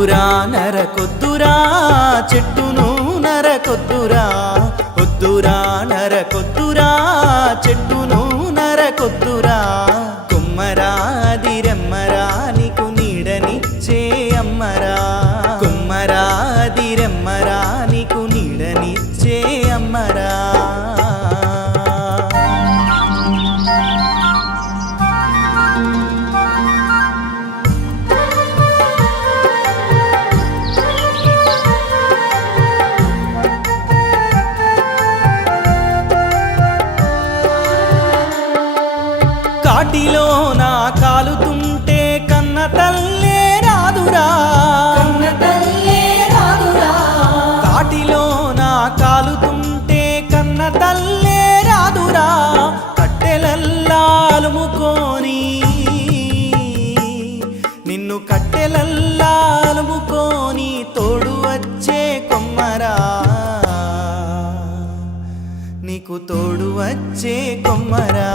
వద్దురా నరకొద్దురా చెట్టును నరకొద్దురా వద్దురా నరకొద్దురా చెట్టును నరకొద్దురా కొమ్మరా దిరెమ్మరా నీకు నీడనిచ్చే అమ్మరా కొమ్మరా దిరెమ్మరా నీకు నీడనిచ్చే అమ్మరా కాటిలో నా కాలుతుంటే కన్న తల్లే రాదురా కాటిలో నా కాలుతుంటే కన్న తల్లే రాదురా కట్టెలల్లా అలుముకొని నిన్ను కట్టెలల్లా అలుముకొని తోడు వచ్చే కొమ్మరా నీకు తోడు వచ్చే కొమ్మరా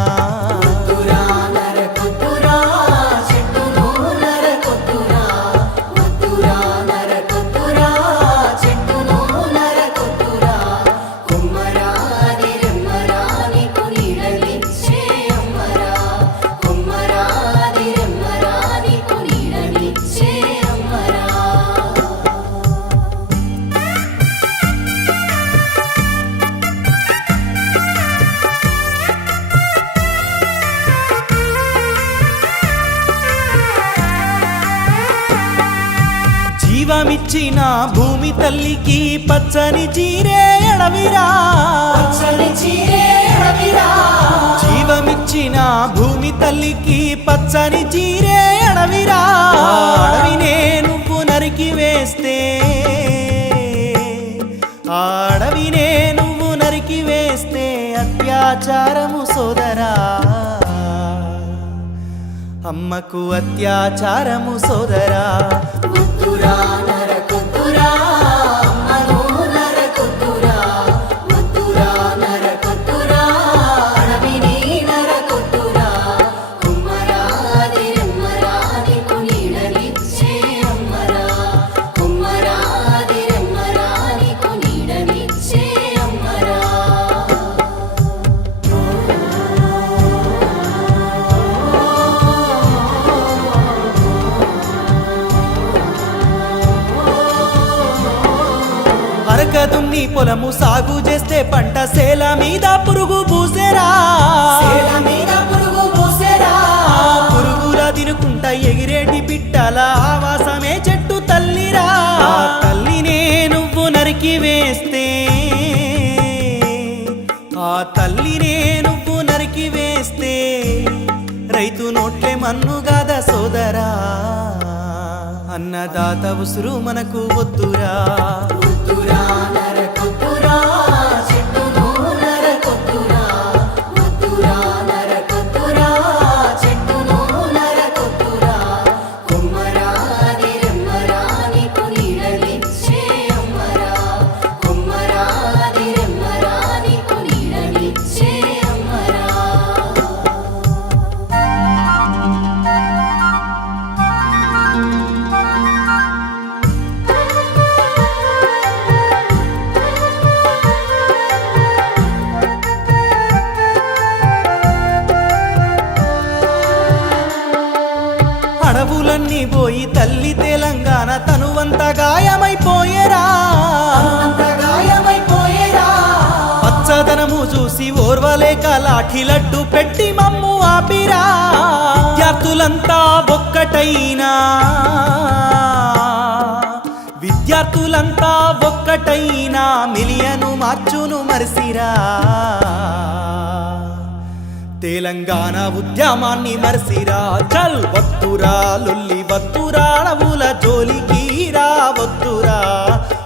జీవమిచ్చిన భూమి తల్లికి పచ్చని చీరే ఎడవిరా జీవమిచ్చిన భూమి తల్లికి పచ్చని చీరే ఎడవిరా అడవినే నువ్వు నరికి వేస్తే అడవినే నువ్వు నరికి వేస్తే అత్యాచారము సోదరా అమ్మకు అత్యాచారము సోదరా వద్దురా నరకొద్దురా అమ్మను నరకొద్దురా వద్దురా నరకొద్దురా అడవిని నరకొద్దురా కొమ్మరా దిరెమ్మరా నీకు నీడనిచ్చే అమ్మరా కొమ్మరా దిరెమ్మరా నీకు నీడనిచ్చే అమ్మరా అరకదున్ని పొలము సాగు చేస్తే పంట సేల మీద పురుగు పూసేరా పురుగుల తినుకుంటా ఎగిరేటి పిట్టల ఆవాసమే చెట్టు తల్లిరా తల్లినే నువ్వు నరికి వేస్తే ఆ తల్లినే నువ్వు నరికి వేస్తే రైతు నోట్లే మన్ను గాదా సోదరా అన్నదాత ఉసురు మనకు వద్దురా వద్దురా నరకొద్దురా చెట్టును నరకొద్దురా వద్దురా నరకొద్దురా చెట్టును నరకొద్దురా కొమ్మరా దిరెమ్మరా నీకు నీడనిచ్చే అమ్మరా కొమ్మరా దిరెమ్మరా నీకు నీడనిచ్చే అమ్మరా అడవులన్నీ పోయి తల్లి తెలంగాణ తనువంత గాయమైపోయేరా పచ్చదనము చూసి ఓర్వలేక లాఠీ లడ్డు పెట్టి మమ్ము ఆపిరా విద్యార్థులంతా ఒక్కటైనా విద్యార్థులంతా ఒక్కటైనా మిలియను మార్చును మరిసిరా తెలంగాణ ఉద్యమాన్ని మరిసిరా చల్ వద్దురా లొల్లి వద్దురా అడవుల జోలికి రా వద్దురా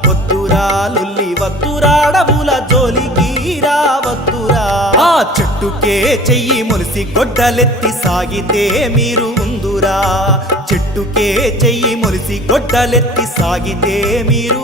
వద్దురా లొల్లి వద్దురా అడవుల జోలికి రా వద్దురా ఆ చెట్టుకే చెయ్యి మునిసి గొడ్డలెత్తి సాగితే మీరు ఉందురా చెట్టుకే చెయ్యి మునిసి గొడ్డలెత్తి సాగితే మీరు